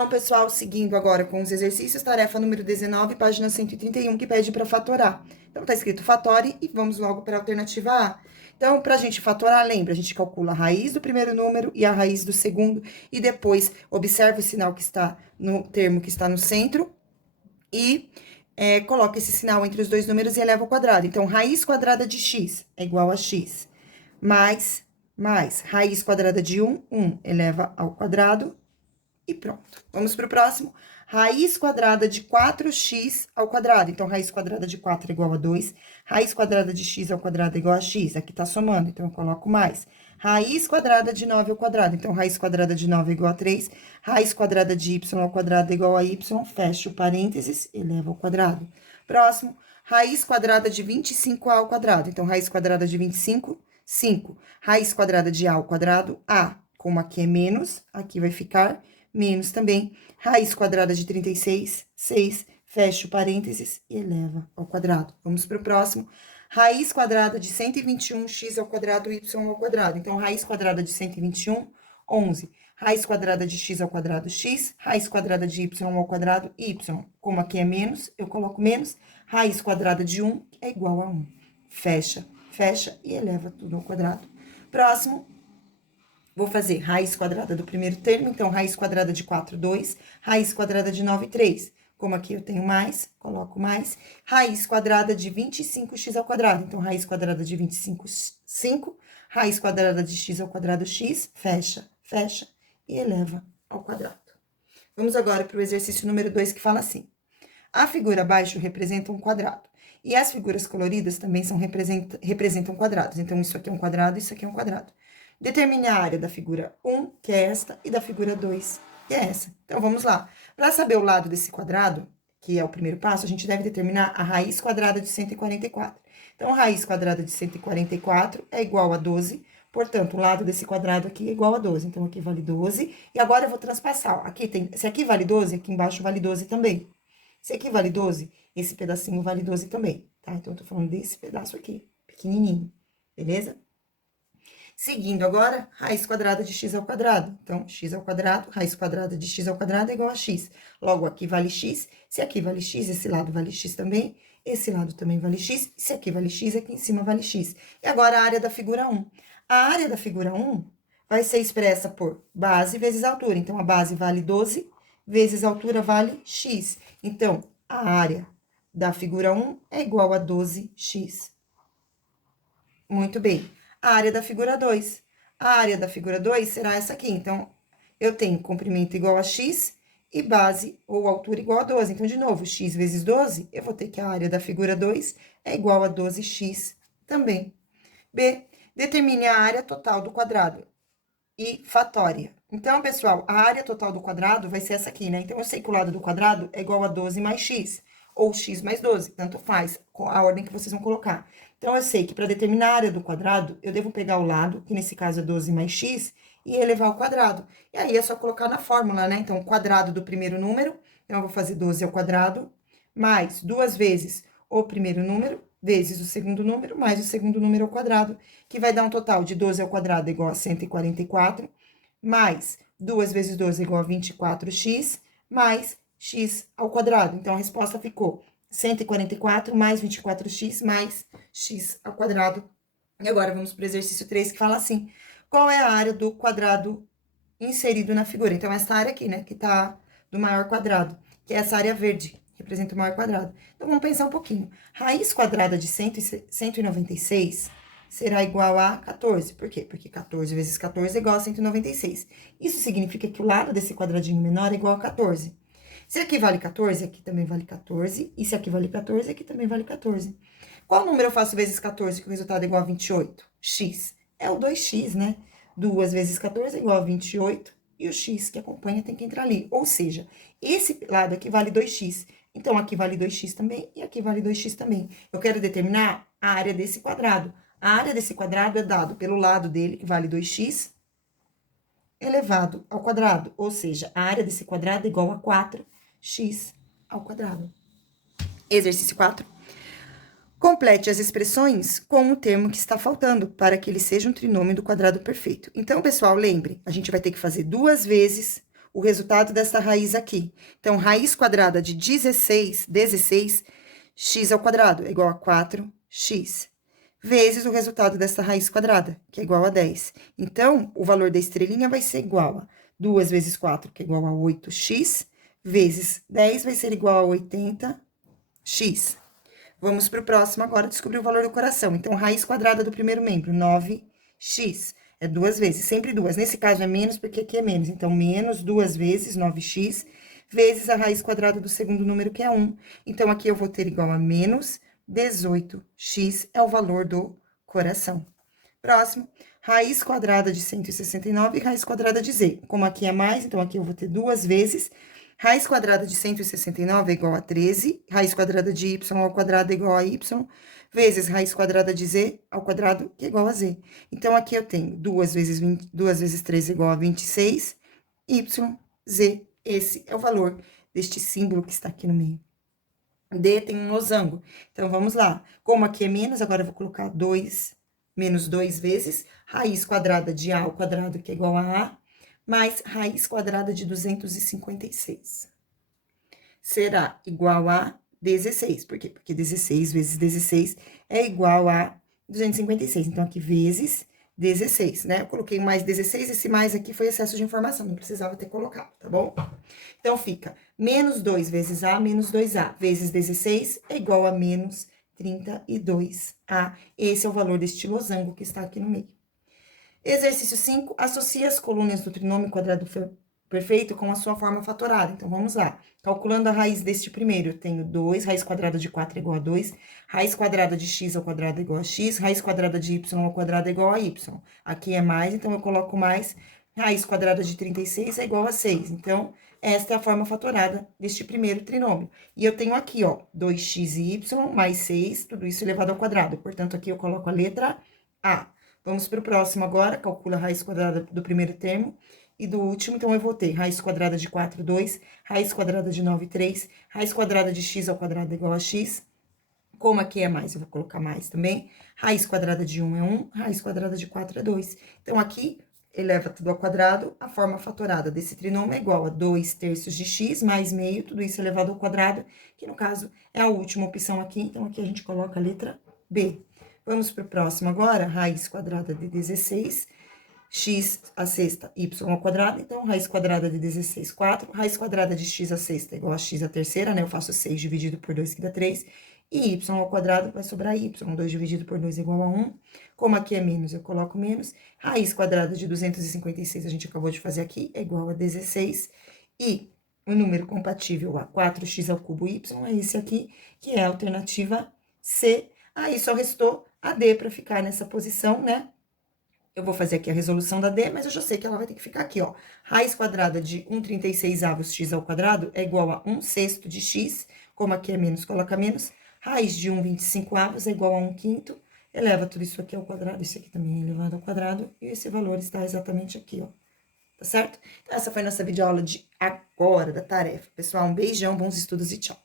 Então, pessoal, seguindo agora com os exercícios, tarefa número 19, página 131, que pede para fatorar. Então, tá escrito fatore e vamos logo para a alternativa A. Então, para a gente fatorar, lembra, a gente calcula a raiz do primeiro número e a raiz do segundo, e depois observa o sinal que está no termo que está no centro e coloca esse sinal entre os dois números e eleva ao quadrado. Então, raiz quadrada de x é igual a x, mais raiz quadrada de 1, 1 eleva ao quadrado, e pronto. Vamos para o próximo. Raiz quadrada de 4x ao quadrado. Então, raiz quadrada de 4 é igual a 2. Raiz quadrada de x ao quadrado é igual a x. Aqui tá somando, então eu coloco mais. Raiz quadrada de 9 ao quadrado. Então, raiz quadrada de 9 é igual a 3. Raiz quadrada de y ao quadrado é igual a y. Fecha o parênteses, eleva ao quadrado. Próximo. Raiz quadrada de 25a ao quadrado. Então, raiz quadrada de 25, 5. Raiz quadrada de a ao quadrado, a. Como aqui é menos, aqui vai ficar menos também, raiz quadrada de 36, 6, fecha o parênteses e eleva ao quadrado. Vamos para o próximo. Raiz quadrada de 121, x ao quadrado, y ao quadrado. Então, raiz quadrada de 121, 11. Raiz quadrada de x ao quadrado, x. Raiz quadrada de y ao quadrado, y. Como aqui é menos, eu coloco menos. Raiz quadrada de 1 é igual a 1. Fecha, fecha e eleva tudo ao quadrado. Próximo. Vou fazer raiz quadrada do primeiro termo, então, raiz quadrada de 4, 2, raiz quadrada de 9, 3. Como aqui eu tenho mais, coloco mais. Raiz quadrada de 25x ao quadrado, então, raiz quadrada de 25, 5. Raiz quadrada de x ao quadrado, x, fecha, fecha e eleva ao quadrado. Vamos agora para o exercício número 2, que fala assim. A figura abaixo representa um quadrado. E as figuras coloridas também representam quadrados. Então, isso aqui é um quadrado, isso aqui é um quadrado. Determine a área da figura 1, que é esta, e da figura 2, que é essa. Então, vamos lá. Para saber o lado desse quadrado, que é o primeiro passo, a gente deve determinar a raiz quadrada de 144. Então, a raiz quadrada de 144 é igual a 12, portanto, o lado desse quadrado aqui é igual a 12. Então, aqui vale 12, e agora eu vou transpassar. Se aqui vale 12, aqui embaixo vale 12 também. Se aqui vale 12, esse pedacinho vale 12 também, tá? Então, eu tô falando desse pedaço aqui, pequenininho, beleza? Seguindo agora, raiz quadrada de x ao quadrado. Então, x ao quadrado, raiz quadrada de x ao quadrado é igual a x. Logo, aqui vale x. Se aqui vale x, esse lado vale x também. Esse lado também vale x. Se aqui vale x, aqui em cima vale x. E agora, a área da figura 1. A área da figura 1 vai ser expressa por base vezes altura. Então, a base vale 12, vezes a altura vale x. Então, a área da figura 1 é igual a 12x. Muito bem. A área da figura 2. A área da figura 2 será essa aqui. Então, eu tenho comprimento igual a x e base ou altura igual a 12. Então, de novo, x vezes 12, eu vou ter que a área da figura 2 é igual a 12x também. B, determine a área total do quadrado e fatória. Então, pessoal, a área total do quadrado vai ser essa aqui, né? Então, eu sei que o lado do quadrado é igual a 12 mais x, ou x mais 12, tanto faz, com a ordem que vocês vão colocar. Então, eu sei que para determinar a área do quadrado, eu devo pegar o lado, que nesse caso é 12 mais x, e elevar ao quadrado. E aí, é só colocar na fórmula, né? Então, o quadrado do primeiro número, então, eu vou fazer 12 ao quadrado, mais 2 vezes o primeiro número, vezes o segundo número, mais o segundo número ao quadrado, que vai dar um total de 12 ao quadrado igual a 144, mais 2 vezes 12 igual a 24x, mais x ao quadrado. Então, a resposta ficou 144 mais 24x mais x ao quadrado. E agora, vamos para o exercício 3, que fala assim. Qual é a área do quadrado inserido na figura? Então, essa área aqui, né, que tá do maior quadrado, que é essa área verde, que representa o maior quadrado. Então, vamos pensar um pouquinho. Raiz quadrada de 196 será igual a 14. Por quê? Porque 14 vezes 14 é igual a 196. Isso significa que o lado desse quadradinho menor é igual a 14. Se aqui vale 14, aqui também vale 14. E se aqui vale 14, aqui também vale 14. Qual número eu faço vezes 14, que o resultado é igual a 28? X. É o 2x, né? 2 vezes 14 é igual a 28. E o x que acompanha tem que entrar ali. Ou seja, esse lado aqui vale 2x. Então, aqui vale 2x também e aqui vale 2x também. Eu quero determinar a área desse quadrado. A área desse quadrado é dado pelo lado dele, que vale 2x, elevado ao quadrado. Ou seja, a área desse quadrado é igual a 4x ao quadrado. Exercício 4. Complete as expressões com o termo que está faltando, para que ele seja um trinômio do quadrado perfeito. Então, pessoal, lembre, a gente vai ter que fazer 2 vezes o resultado dessa raiz aqui. Então, raiz quadrada de 16, x ao quadrado é igual a 4x, vezes o resultado dessa raiz quadrada, que é igual a 10. Então, o valor da estrelinha vai ser igual a 2 vezes 4, que é igual a 8x, vezes 10 vai ser igual a 80x. Vamos para o próximo agora, descobrir o valor do coração. Então, raiz quadrada do primeiro membro, 9x. É 2 vezes, sempre 2. Nesse caso é menos, porque aqui é menos. Então, menos 2 vezes 9x, vezes a raiz quadrada do segundo número, que é 1. Então, aqui eu vou ter igual a menos 18x, é o valor do coração. Próximo, raiz quadrada de 169 e raiz quadrada de z. Como aqui é mais, então aqui eu vou ter 2 vezes. Raiz quadrada de 169 é igual a 13, raiz quadrada de y ao quadrado é igual a y, vezes raiz quadrada de z ao quadrado, que é igual a z. Então, aqui eu tenho 2 vezes 13 é igual a 26, z. Esse é o valor deste símbolo que está aqui no meio. D tem um losango. Então, vamos lá. Como aqui é menos, agora eu vou colocar 2 menos 2 vezes raiz quadrada de a ao quadrado, que é igual a a, mais raiz quadrada de 256. Será igual a 16. Por quê? Porque 16 vezes 16 é igual a 256. Então, aqui, vezes 16, né? Eu coloquei mais 16, esse mais aqui foi excesso de informação, não precisava ter colocado, tá bom? Então, fica menos 2 vezes a, menos 2a, vezes 16 é igual a menos 32a. Esse é o valor deste losango que está aqui no meio. Exercício 5, associe as colunas do trinômio quadrado perfeito com a sua forma fatorada. Então, vamos lá. Calculando a raiz deste primeiro, eu tenho 2, raiz quadrada de 4 é igual a 2, raiz quadrada de x ao quadrado é igual a x, raiz quadrada de y ao quadrado é igual a y. Aqui é mais, então eu coloco mais, raiz quadrada de 36 é igual a 6. Então, esta é a forma fatorada deste primeiro trinômio. E eu tenho aqui, ó, 2x e y mais 6, tudo isso elevado ao quadrado. Portanto, aqui eu coloco a letra A. Vamos para o próximo agora, calcula a raiz quadrada do primeiro termo e do último. Então, eu vou ter raiz quadrada de 4, 2, raiz quadrada de 9, 3, raiz quadrada de x ao quadrado é igual a x. Como aqui é mais, eu vou colocar mais também. Raiz quadrada de 1 é 1, raiz quadrada de 4 é 2. Então, aqui, eleva tudo ao quadrado, a forma fatorada desse trinômio é igual a 2 terços de x mais meio, tudo isso elevado ao quadrado, que no caso é a última opção aqui. Então, aqui a gente coloca a letra B. Vamos para o próximo agora, raiz quadrada de 16, x à sexta, y ao quadrado. Então, raiz quadrada de 16, 4. Raiz quadrada de x à sexta é igual a x à terceira, né? Eu faço 6 dividido por 2, que dá 3. E y ao quadrado vai sobrar y. 2 dividido por 2 é igual a 1. Como aqui é menos, eu coloco menos. Raiz quadrada de 256, a gente acabou de fazer aqui, é igual a 16. E o número compatível a 4x ao cubo y é esse aqui, que é a alternativa C. Aí, só restou a D para ficar nessa posição, né? Eu vou fazer aqui a resolução da D, mas eu já sei que ela vai ter que ficar aqui, ó. Raiz quadrada de 1/36 x ao quadrado é igual a 1/6 de x. Como aqui é menos, coloca menos. Raiz de 1/25 é igual a 1/5. Eleva tudo isso aqui ao quadrado, isso aqui também é elevado ao quadrado. E esse valor está exatamente aqui, ó. Tá certo? Então, essa foi a nossa videoaula de agora, da tarefa. Pessoal, um beijão, bons estudos e tchau.